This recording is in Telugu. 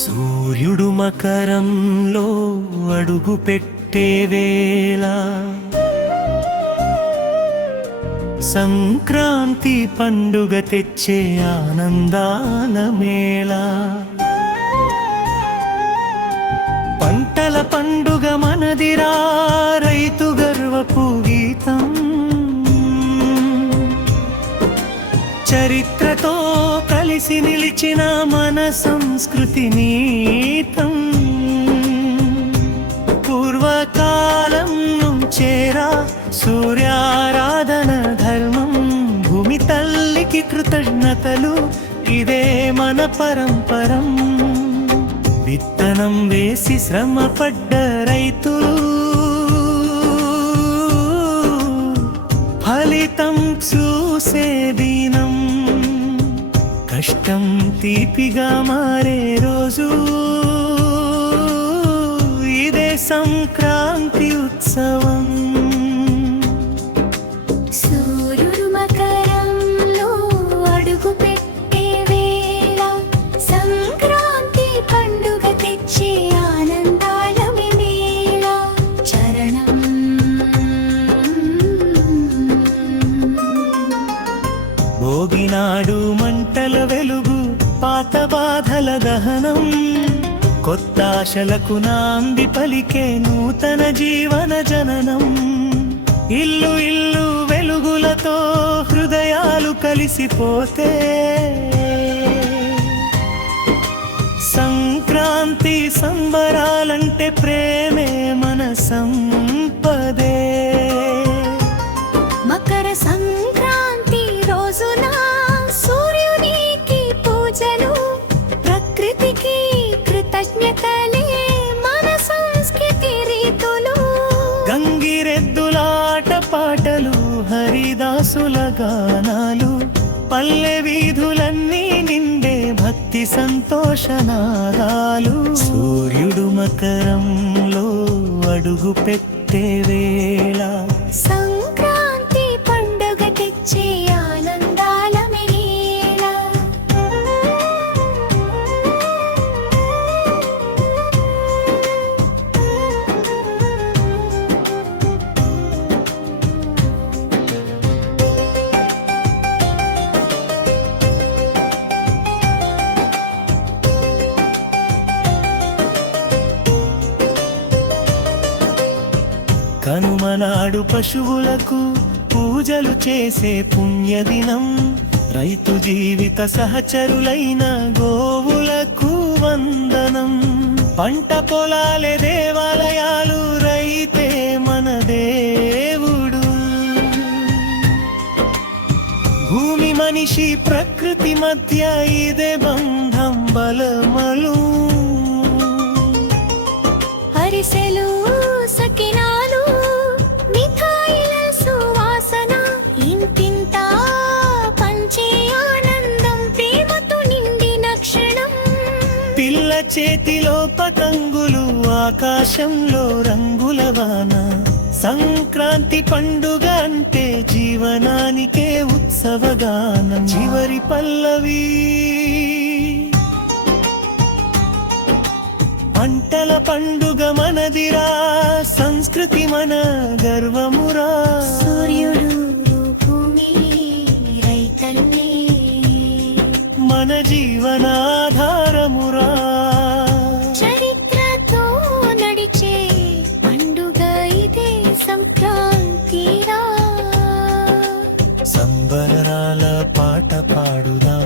సూర్యుడు మకరంలో అడుగు పెట్టే వేళ సంక్రాంతి పండుగ తెచ్చే ఆనందాల మేళ. పంటల పండుగ మనదిరా, రైతు గర్వపు గీతం. చరిత్రతో కలిసి నిలిచిన మన సంస్కృతి నీతం. పూర్వకాలం నుంచేరా సూర్యారాధన ధర్మం. భూమి తల్లికి కృతజ్ఞతలు, ఇదే మన పరంపరం. విత్తనం వేసి శ్రమపడ్డ రైతులు ఫలితం చూసే దినం. కష్టం తీపిగా మారే రోజు, ఇదే సంక్రాంతి ఉత్సవం. సూర్యుడు మకరంలో అడుగు పెట్టే వేళ సంక్రాంతి పండుగ తెచ్చే ఆనందాల మేళ. చరణం భోగినాడు మంటల వెలుగు, పాత బాధల దహనం. కొత్త ఆశలకు నాంది పలికే నూతన జీవన జననం. ఇల్లు ఇల్లు వెలుగులతో హృదయాలు కలిసిపోతే సంక్రాంతి సంబరాలంటే ప్రేమే మన సంపదే. మకర సంక్రాంతి రోజున సూర్యునికి పూజలు, ప్రకృతికి కృతజ్ఞతలే మన సంస్కృతి రీతులు. గంగిరెద్దులాట పాటలు, హరిదాసుల గానాలు, పల్లె వీధులన్నీ నిండే భక్తి సంతోషనాదాలు. సూర్యుడు మకరంలో అడుగు పెట్టే వేళ సంక్రాంతి పండుగ తెచ్చే ఆనందాల మేళ. కనుమనాడు పశువులకు పూజలు చేసే పుణ్యదినం. రైతు జీవిత సహచరులైన గోవులకు వందనం. పంట పొలాలే దేవాలయాలు, రైతే మన దేవుడు. భూమి మనిషి ప్రకృతి మధ్య ఇదే బంధం బలమలు. హరిసెలు సకినాలు, మిఠాయిల సువాసన, ఇంటింటా పంచే ఆనందం, ప్రేమతో నిండిన క్షణం. పిల్ల చేతిలో పతంగులు, ఆకాశంలో రంగుల వాన. సంక్రాంతి పండుగ అంటే జీవనానికే ఉత్సవగానం. చివరి పల్లవి పంటల పండుగ మనదిరా, సంస్కృతి మన గర్వమురా. సూర్యుడు భూమి రైతన్నే మన జీవనాధారమురా. చరిత్రతో నడిచే పండుగ ఇదే సంక్రాంతిరా. సంబరాల పాట పాడుదా,